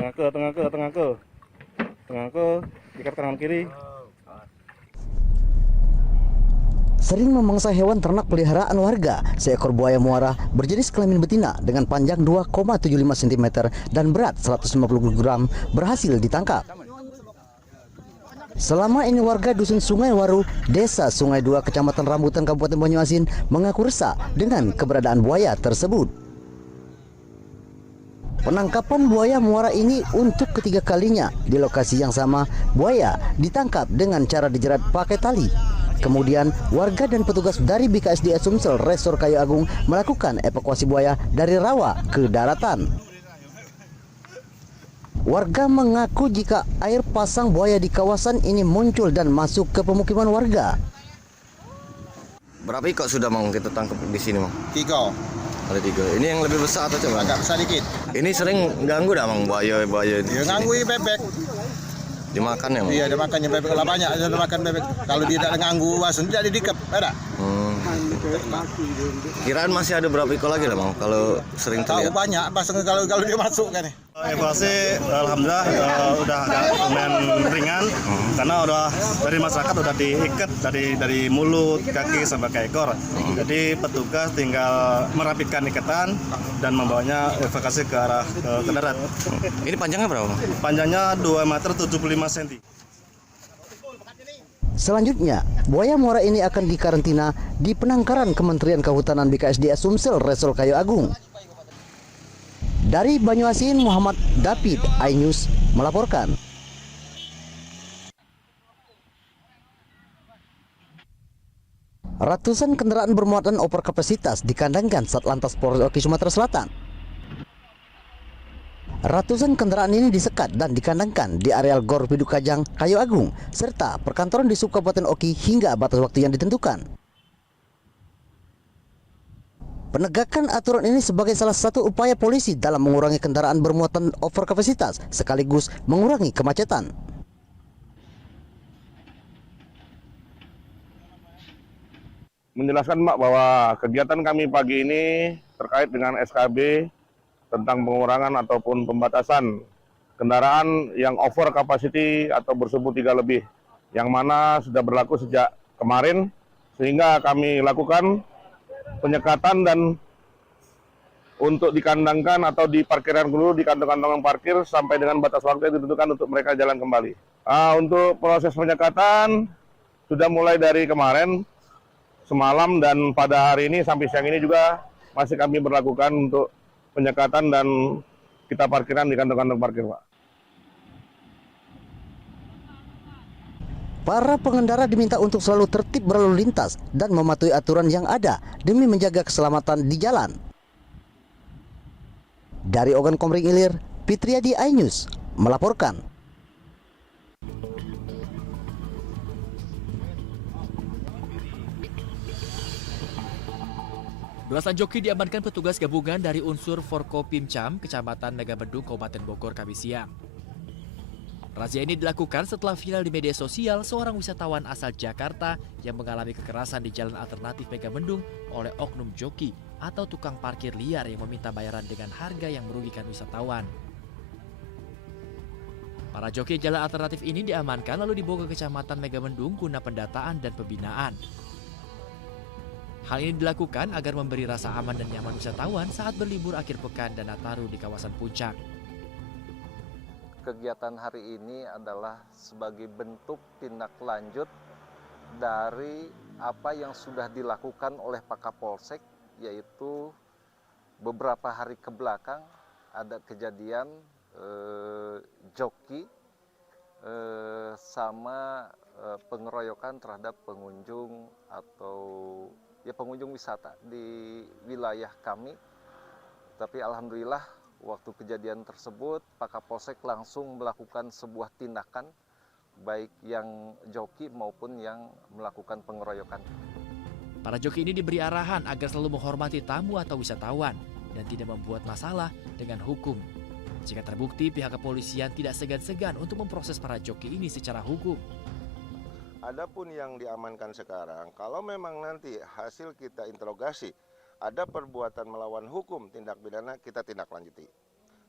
tengah ke, ikat tangan kiri. Sering memangsa hewan ternak peliharaan warga, seekor buaya muara berjenis kelamin betina dengan panjang 2,75 cm dan berat 150 gram berhasil ditangkap. Selama ini warga Dusun Sungai Waru, Desa Sungai Dua, Kecamatan Rambutan, Kabupaten Banyuasin mengaku resah dengan keberadaan buaya tersebut. Penangkapan buaya muara ini untuk ketiga kalinya. Di lokasi yang sama, buaya ditangkap dengan cara dijerat pakai tali. Kemudian, warga dan petugas dari BKSDA Sumsel Resor Kayu Agung melakukan evakuasi buaya dari rawa ke daratan. Warga mengaku jika air pasang buaya di kawasan ini muncul dan masuk ke pemukiman warga. Berapa ikat sudah Mang kita tangkap di sini Mang? 3. Ada 3. Ini yang lebih besar atau coba? Agak besar dikit. Ini sering ganggu dah Mang buaya di Dia sini? ganggu bebek. Dimakan ya Mang? Iya, dia makannya bebek. Lah banyak dia makan bebek. Kalau dia tidak ganggu, langsung tidak didikep, ada. Kiraan masih ada berapa ekor lagi lah Mang kalau sering Tahu terlihat? banyak, pasang kalau dia masuk kan. Evaluasi alhamdulillah udah agak lumayan ringan karena udah dari masyarakat udah diikat dari mulut, kaki sampai ke ekor. Jadi petugas tinggal merapikan ikatan dan membawanya evakuasi ke arah ke darat. Ini panjangnya berapa Mang? Panjangnya 2 meter 75 cm. Selanjutnya, buaya muara ini akan dikarantina di penangkaran Kementerian Kehutanan BKSDA Sumsel Resor Kayu Agung. Dari Banyuasin, Muhammad David, iNews melaporkan. Ratusan kendaraan bermuatan overkapasitas dikandangkan Satlantas Polres Oki Sumatera Selatan. Ratusan kendaraan ini disekat dan dikandangkan di areal Gor Biduk Kajang, Kayu Agung, serta perkantoran di Kabupaten Oki hingga batas waktu yang ditentukan. Penegakan aturan ini sebagai salah satu upaya polisi dalam mengurangi kendaraan bermuatan overkapasitas sekaligus mengurangi kemacetan. Menjelaskan Mbak bahwa kegiatan kami pagi ini terkait dengan SKB tentang pengurangan ataupun pembatasan kendaraan yang over capacity atau bersumbu 3 lebih, yang mana sudah berlaku sejak kemarin, sehingga kami lakukan penyekatan dan untuk dikandangkan atau di parkiran dulu di kantong-kantong parkir sampai dengan batas waktu yang ditentukan untuk mereka jalan kembali. Untuk proses penyekatan sudah mulai dari kemarin semalam dan pada hari ini sampai siang ini juga masih kami berlakukan untuk penyekatan dan kita parkiran di kantong-kantong parkir, Pak. Para pengendara diminta untuk selalu tertib berlalu lintas dan mematuhi aturan yang ada demi menjaga keselamatan di jalan. Dari Ogan Komering Ilir, Fitriadi, iNews melaporkan. Belasan joki diamankan petugas gabungan dari unsur Forkopimcam, Kecamatan Megamendung, Kabupaten Bogor, Kamis siang. Razia ini dilakukan setelah viral di media sosial seorang wisatawan asal Jakarta yang mengalami kekerasan di jalan alternatif Megamendung oleh oknum joki atau tukang parkir liar yang meminta bayaran dengan harga yang merugikan wisatawan. Para joki jalan alternatif ini diamankan lalu dibawa ke Kecamatan Megamendung guna pendataan dan pembinaan. Hal ini dilakukan agar memberi rasa aman dan nyaman wisatawan saat berlibur akhir pekan dan Nataru di kawasan Puncak. Kegiatan hari ini adalah sebagai bentuk tindak lanjut dari apa yang sudah dilakukan oleh Pak Kapolsek, yaitu beberapa hari ke belakang ada kejadian joki sama pengeroyokan terhadap pengunjung atau pengunjung wisata di wilayah kami. Tapi alhamdulillah waktu kejadian tersebut Pak Kapolsek langsung melakukan sebuah tindakan baik yang joki maupun yang melakukan pengeroyokan. Para joki ini diberi arahan agar selalu menghormati tamu atau wisatawan dan tidak membuat masalah dengan hukum. Jika terbukti, pihak kepolisian tidak segan-segan untuk memproses para joki ini secara hukum. Adapun yang diamankan sekarang, kalau memang nanti hasil kita interogasi ada perbuatan melawan hukum tindak pidana, kita tindak lanjuti.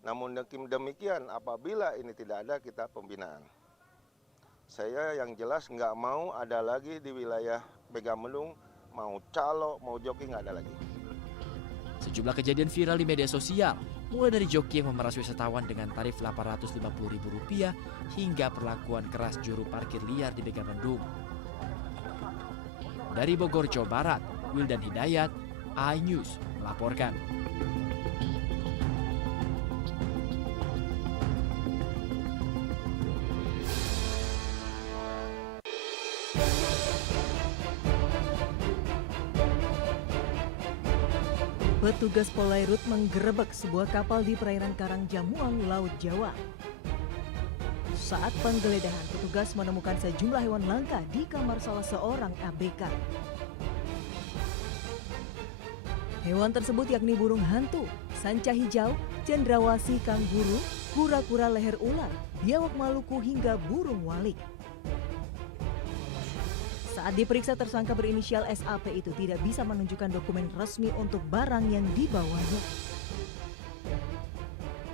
Namun demikian apabila ini tidak ada, kita pembinaan. Saya yang jelas nggak mau ada lagi di wilayah Megamendung, mau calo, mau joki nggak ada lagi. Sejumlah kejadian viral di media sosial, mulai dari joki yang memeras wisatawan dengan tarif Rp850.000 hingga perlakuan keras juru parkir liar di Megamendung. Dari Bogor, Jawa Barat, Wildan Hidayat, iNews melaporkan. Petugas Polairut menggerebek sebuah kapal di perairan Karangjamuang, Laut Jawa. Saat penggeledahan, petugas menemukan sejumlah hewan langka di kamar salah seorang ABK. Hewan tersebut yakni burung hantu, sanca hijau, cendrawasih kanguru, kura-kura leher ular, biawak Maluku hingga burung walik. Saat diperiksa, tersangka berinisial SAP itu tidak bisa menunjukkan dokumen resmi untuk barang yang dibawanya.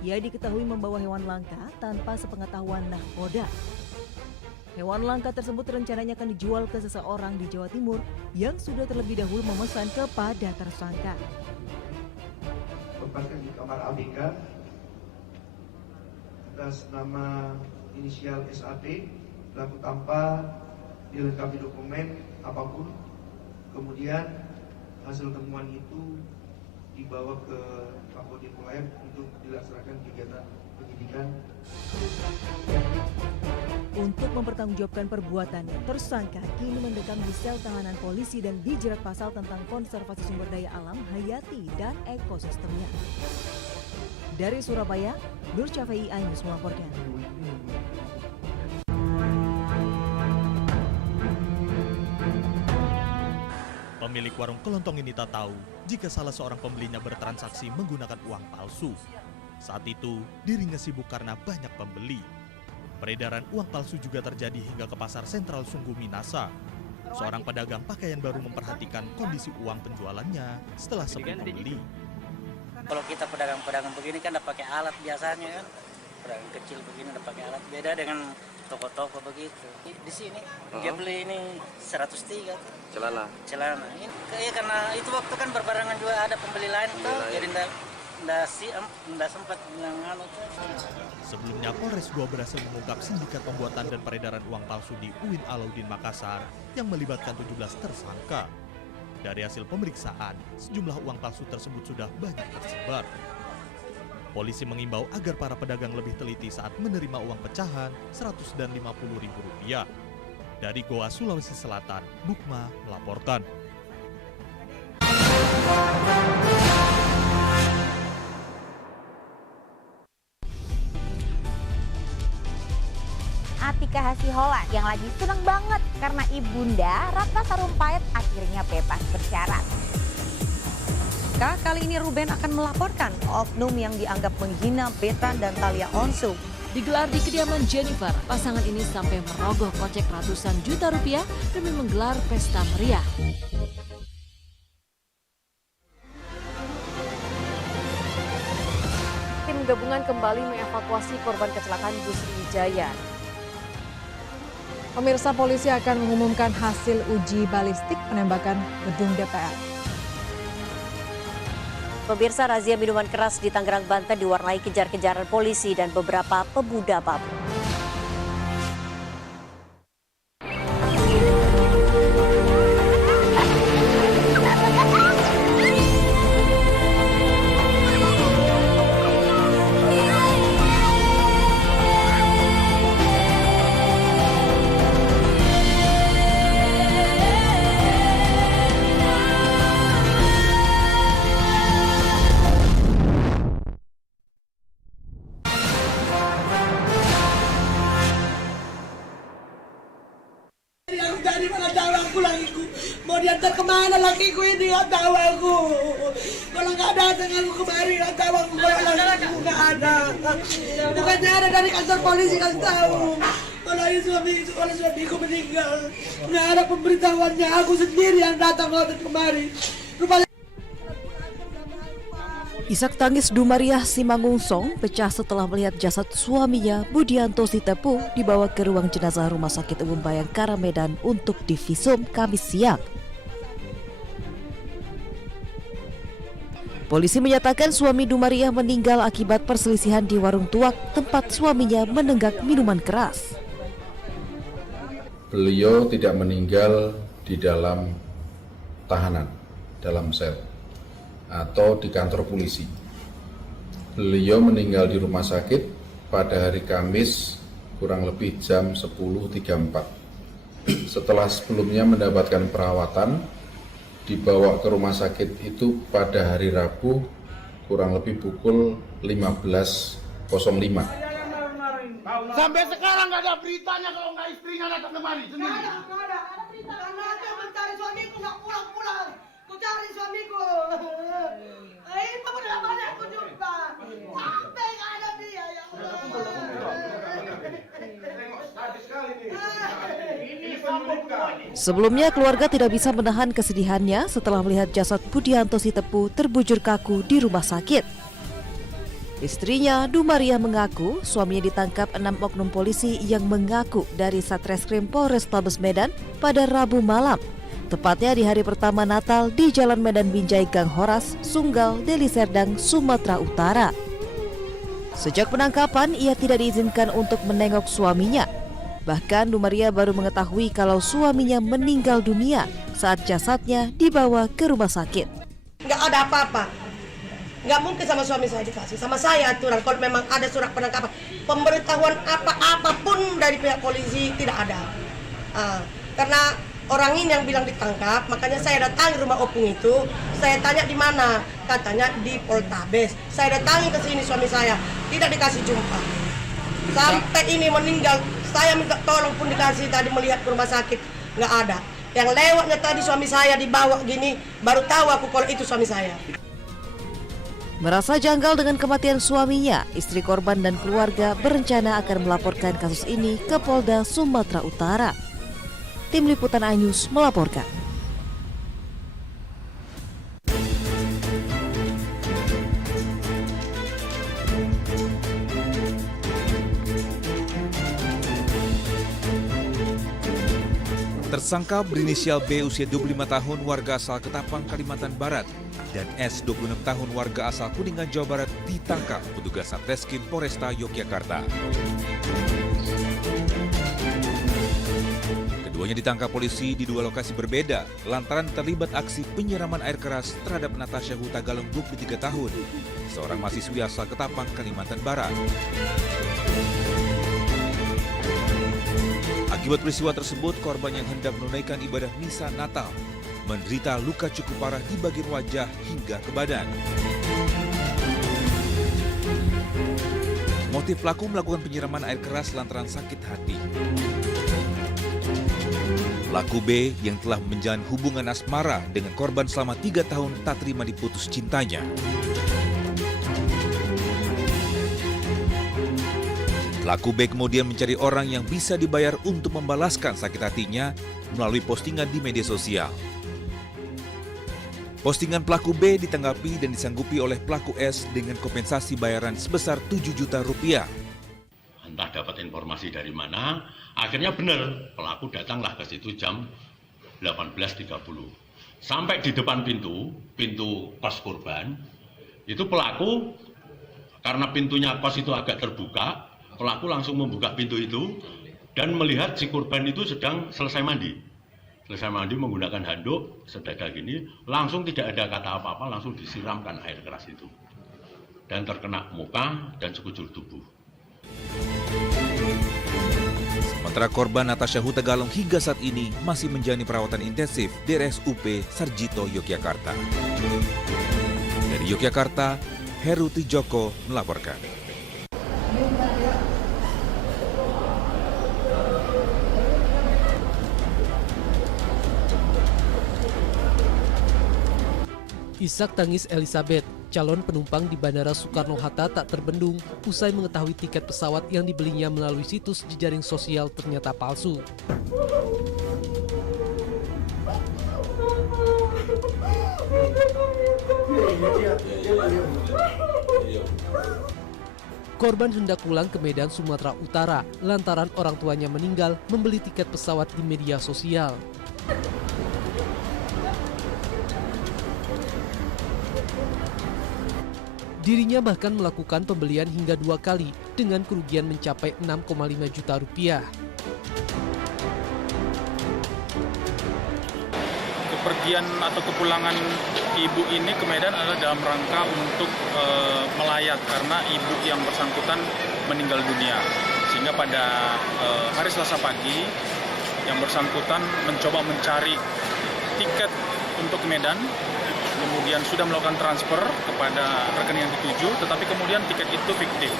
Ia diketahui membawa hewan langka tanpa sepengetahuan nahkoda. Hewan langka tersebut rencananya akan dijual ke seseorang di Jawa Timur yang sudah terlebih dahulu memesan kepada tersangka. Tempatkan di kamar ABK atas nama inisial SAP, pelaku tanpa dilengkapi dokumen apapun. Kemudian hasil temuan itu dibawa ke Kapolda Polair untuk dilaksanakan kegiatan penyidikan. Untuk mempertanggungjawabkan perbuatannya, tersangka kini mendekam di sel tahanan polisi dan dijerat pasal tentang konservasi sumber daya alam, hayati, dan ekosistemnya. Dari Surabaya, Nur Syafei, iNews melaporkan. Pemilik warung kelontong ini tak tahu jika salah seorang pembelinya bertransaksi menggunakan uang palsu. Saat itu, dirinya sibuk karena banyak pembeli. Peredaran uang palsu juga terjadi hingga ke pasar sentral Sungguh Minasa. Seorang pedagang pakaian baru memperhatikan kondisi uang penjualannya setelah sepi pembeli. Kalau kita pedagang-pedagang begini kan udah pakai alat biasanya kan. Pedagang kecil begini udah pakai alat, beda dengan toko-toko begitu. Di sini dia beli ini 103 tuh. Celana. Ini karena itu waktu kan berbarengan juga ada pembeli lain tuh, jadi nggak sempat bilang anu tuh. Sebelumnya Polres Goa berhasil mengungkap sindikat pembuatan dan peredaran uang palsu di UIN Alauddin Makassar yang melibatkan 17 tersangka. Dari hasil pemeriksaan, sejumlah uang palsu tersebut sudah banyak tersebar. Polisi mengimbau agar para pedagang lebih teliti saat menerima uang pecahan Rp100 dan Rp50.000. Dari Goa, Sulawesi Selatan, Bukma melaporkan. Atika Hasiholan yang lagi seneng banget karena ibunda Ratna Sarumpait akhirnya bebas bersyarat. Kali ini Ruben akan melaporkan oknum yang dianggap menghina Betan dan Thalia Onsu. Digelar di kediaman Jennifer, pasangan ini sampai merogoh kocek ratusan juta rupiah demi menggelar pesta meriah. Tim gabungan kembali mengevakuasi korban kecelakaan bus Wijaya. Pemirsa, polisi akan mengumumkan hasil uji balistik penembakan gedung DPR. Pemirsa, razia minuman keras di Tangerang, Banten diwarnai kejar-kejaran polisi dan beberapa pemuda mabuk. Mau diantar kemana lakiku ini, nggak tahu aku. Kalau nggak datang aku kemari, nggak tahu aku kalau lakiku nggak ada. Bukannya ada dari kantor polisi kasih tahu. Kalau suamiku meninggal, nggak ada pemberitahuannya. Aku sendiri yang datang kemari. Rupanya Isak tangis Dumariah Simangungsong pecah setelah melihat jasad suaminya Budianto Sitepu dibawa ke ruang jenazah Rumah Sakit Umum Bayangkara Medan untuk divisum Kamis siang. Polisi menyatakan suami Dumariah meninggal akibat perselisihan di warung tuak tempat suaminya menenggak minuman keras. Beliau tidak meninggal di dalam tahanan, dalam sel atau di kantor polisi. Beliau meninggal di rumah sakit pada hari Kamis kurang lebih jam 10.34. Setelah sebelumnya mendapatkan perawatan, dibawa ke rumah sakit itu pada hari Rabu kurang lebih pukul 15.05. Sampai sekarang nggak ada beritanya kalau nggak istrinya datang kemari sendiri. Nggak ada berita. Karena aku mencari suamiku nggak pulang. Ku cari suamiku. Itu udah banyak aku jumpa. Sampai nggak ada dia ya Allah. Sebelumnya keluarga tidak bisa menahan kesedihannya setelah melihat jasad Budianto Sitepu terbujur kaku di rumah sakit. Istrinya, Dumariah, mengaku suaminya ditangkap 6 oknum polisi yang mengaku dari Satreskrim Polrestabes Medan pada Rabu malam. Tepatnya di hari pertama Natal di Jalan Medan Binjai Gang Horas, Sunggal, Deli Serdang, Sumatera Utara. Sejak penangkapan, ia tidak diizinkan untuk menengok suaminya. Bahkan Dumariah baru mengetahui kalau suaminya meninggal dunia saat jasadnya dibawa ke rumah sakit. Nggak ada apa-apa. Nggak mungkin sama suami saya dikasih. Sama saya aturan kalau memang ada surat penangkapan. Pemberitahuan apapun dari pihak polisi tidak ada. Karena orang ini yang bilang ditangkap, makanya saya datangi rumah opung itu. Saya tanya di mana, katanya di Poltabes. Saya datangi ke sini suami saya, tidak dikasih jumpa. Sampai ini meninggal, saya minta tolong pun dikasih tadi melihat ke rumah sakit, nggak ada. Yang lewatnya tadi suami saya dibawa gini, baru tahu aku kalau itu suami saya. Merasa janggal dengan kematian suaminya, istri korban dan keluarga berencana akan melaporkan kasus ini ke Polda Sumatera Utara. Tim Liputan iNews melaporkan. Tersangka berinisial B usia 25 tahun warga asal Ketapang, Kalimantan Barat dan S 26 tahun warga asal Kuningan, Jawa Barat ditangkap petugas Satreskrim Polresta Yogyakarta. Keduanya ditangkap polisi di 2 lokasi berbeda lantaran terlibat aksi penyiraman air keras terhadap Natasha Hutagalung 23 tahun, seorang mahasiswi asal Ketapang, Kalimantan Barat. Akibat peristiwa tersebut, korban yang hendak menunaikan ibadah misa Natal menderita luka cukup parah di bagian wajah hingga ke badan. Motif pelaku melakukan penyiraman air keras lantaran sakit hati. Pelaku B yang telah menjalin hubungan asmara dengan korban selama 3 tahun tak terima diputus cintanya. Pelaku B kemudian mencari orang yang bisa dibayar untuk membalaskan sakit hatinya melalui postingan di media sosial. Postingan pelaku B ditanggapi dan disanggupi oleh pelaku S dengan kompensasi bayaran sebesar 7 juta rupiah. Entah dapat informasi dari mana, akhirnya benar pelaku datanglah ke situ jam 18.30. Sampai di depan pintu kos korban, itu pelaku karena pintunya kos itu agak terbuka, pelaku langsung membuka pintu itu dan melihat si korban itu sedang selesai mandi. Selesai mandi menggunakan handuk, sedada gini, langsung tidak ada kata apa-apa, langsung disiramkan air keras itu. Dan terkena muka dan sekujur tubuh. Sementara korban Natasha Hutagalung hingga saat ini masih menjalani perawatan intensif di RSUP Sarjito, Yogyakarta. Dari Yogyakarta, Heru Tijoko melaporkan. Isak tangis Elizabeth, calon penumpang di Bandara Soekarno-Hatta tak terbendung usai mengetahui tiket pesawat yang dibelinya melalui situs jejaring sosial ternyata palsu. Korban hendak pulang ke Medan, Sumatera Utara lantaran orang tuanya meninggal membeli tiket pesawat di media sosial. Dirinya bahkan melakukan pembelian hingga 2 kali dengan kerugian mencapai 6,5 juta rupiah. Kepergian atau kepulangan ibu ini ke Medan adalah dalam rangka untuk melayat karena ibu yang bersangkutan meninggal dunia. Sehingga pada hari Selasa pagi yang bersangkutan mencoba mencari tiket untuk ke Medan, kemudian sudah melakukan transfer kepada rekening yang dituju, tetapi kemudian tiket itu fiktif.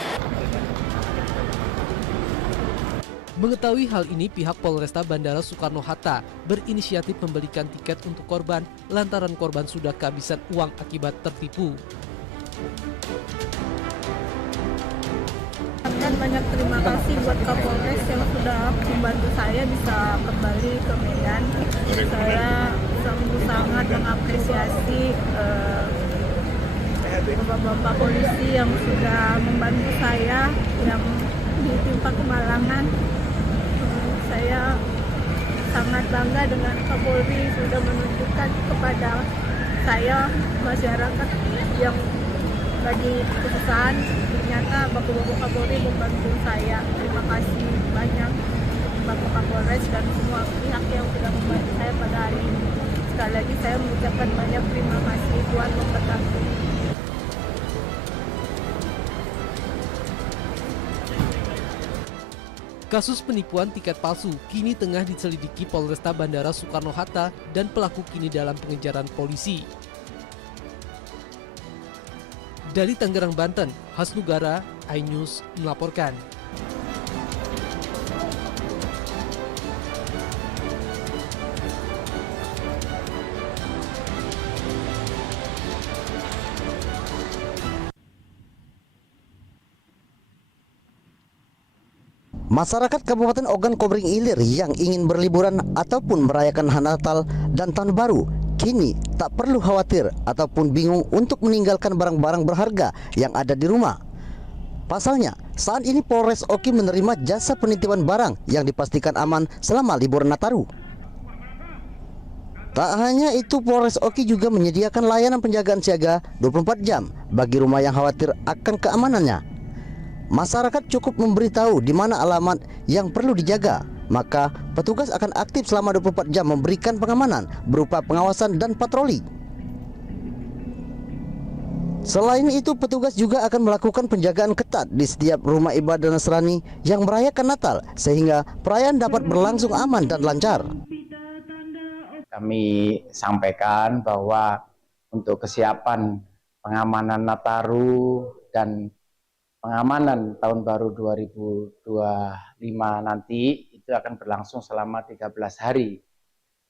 Mengetahui hal ini, pihak Polresta Bandara Soekarno-Hatta berinisiatif membelikan tiket untuk korban lantaran korban sudah kehabisan uang akibat tertipu. Dan banyak terima kasih buat Kapolres yang sudah membantu saya bisa kembali ke Medan. Saya sangat mengapresiasi bapak-bapak polisi yang sudah membantu saya yang ditimpa kemalangan. Saya sangat bangga dengan Kapolri sudah menunjukkan kepada saya masyarakat yang lagi kesusahan. Ternyata bapak-bapak Kapolri membantu saya. Terima kasih banyak Bapak Kapolres dan semua pihak yang sudah membantu saya pada hari ini. Sekali lagi saya mengucapkan banyak terima kasih. Tuhan memberkati. Kasus penipuan tiket palsu kini tengah diselidiki Polresta Bandara Soekarno-Hatta dan pelaku kini dalam pengejaran polisi. Dari Tangerang, Banten, Hasnugara, iNews melaporkan. Masyarakat Kabupaten Ogan Komering Ilir yang ingin berliburan ataupun merayakan Hari Natal dan Tahun Baru kini tak perlu khawatir ataupun bingung untuk meninggalkan barang-barang berharga yang ada di rumah. Pasalnya, saat ini Polres Oki menerima jasa penitipan barang yang dipastikan aman selama liburan Nataru. Tak hanya itu, Polres Oki juga menyediakan layanan penjagaan siaga 24 jam bagi rumah yang khawatir akan keamanannya. Masyarakat cukup memberitahu di mana alamat yang perlu dijaga, maka petugas akan aktif selama 24 jam memberikan pengamanan berupa pengawasan dan patroli. Selain itu, petugas juga akan melakukan penjagaan ketat di setiap rumah ibadah Nasrani yang merayakan Natal sehingga perayaan dapat berlangsung aman dan lancar. Kami sampaikan bahwa untuk kesiapan pengamanan Nataru dan pengamanan Tahun Baru 2025 nanti itu akan berlangsung selama 13 hari.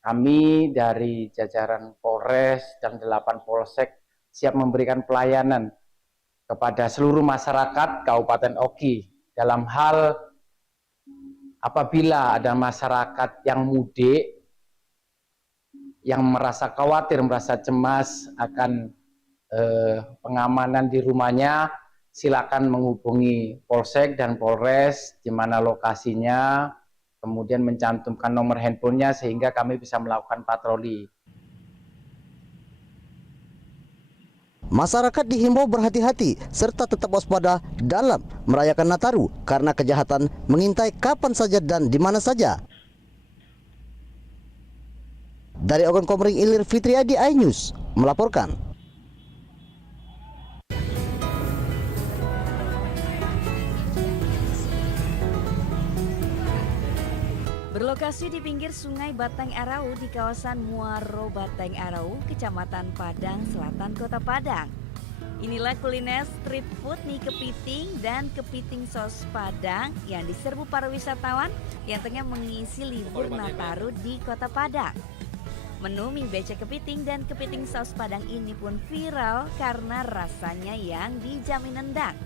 Kami dari jajaran Polres dan 8 Polsek siap memberikan pelayanan kepada seluruh masyarakat Kabupaten Oki dalam hal apabila ada masyarakat yang mudik yang merasa khawatir, merasa cemas akan pengamanan di rumahnya, silakan menghubungi Polsek dan Polres di mana lokasinya, kemudian mencantumkan nomor handphonenya sehingga kami bisa melakukan patroli. Masyarakat dihimbau berhati-hati serta tetap waspada dalam merayakan Nataru karena kejahatan mengintai kapan saja dan di mana saja. Dari Ogan Komering Ilir, Fitriadi, iNews melaporkan. Berlokasi di pinggir Sungai Batang Arau di kawasan Muaro Batang Arau, Kecamatan Padang Selatan, Kota Padang. Inilah kuliner street food mie kepiting dan kepiting sos Padang yang diserbu para wisatawan yang tengah mengisi libur Nataru di Kota Padang. Menu mie becek kepiting dan kepiting saus Padang ini pun viral karena rasanya yang dijamin nendang.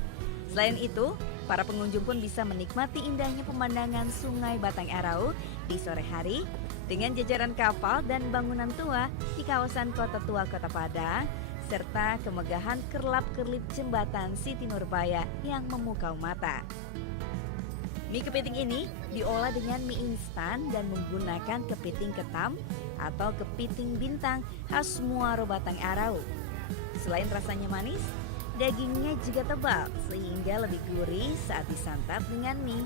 Selain itu, para pengunjung pun bisa menikmati indahnya pemandangan Sungai Batang Arau di sore hari dengan jajaran kapal dan bangunan tua di kawasan Kota Tua Kota Padang serta kemegahan kerlap-kerlip jembatan Siti Nurbaya yang memukau mata. Mie kepiting ini diolah dengan mie instan dan menggunakan kepiting ketam atau kepiting bintang khas Muaro Batang Arau. Selain rasanya manis, dagingnya juga tebal sehingga lebih gurih saat disantap dengan mie.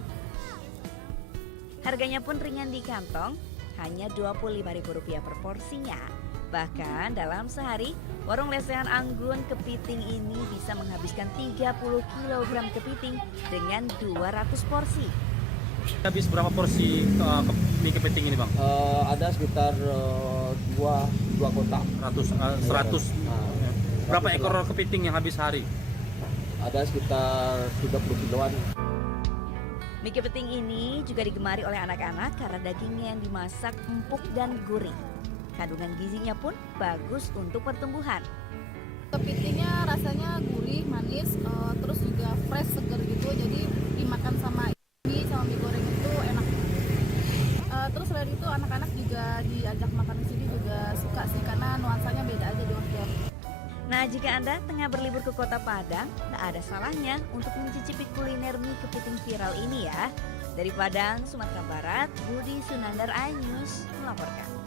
Harganya pun ringan di kantong, hanya Rp25.000 per porsinya. Bahkan dalam sehari, warung lesehan Anggun Kepiting ini bisa menghabiskan 30 kg kepiting dengan 200 porsi. Habis berapa porsi mie kepiting ini, Bang? Ada sekitar 2 kotak. 100. Berapa ekor kepiting yang habis sehari? Ada sekitar 30 kiloan. Mie kepiting ini juga digemari oleh anak-anak karena dagingnya yang dimasak empuk dan gurih. Kandungan gizinya pun bagus untuk pertumbuhan. Kepitingnya rasanya gurih, manis, terus juga fresh, seger gitu. Jadi dimakan sama mie goreng itu enak. Terus selain itu anak-anak juga diajak makan di sini juga suka sih karena nuansanya beda aja di outdoor. Nah, jika Anda tengah berlibur ke Kota Padang, tak ada salahnya untuk mencicipi kuliner mie kepiting viral ini ya. Dari Padang, Sumatera Barat, Budi Sunandar, iNews melaporkan.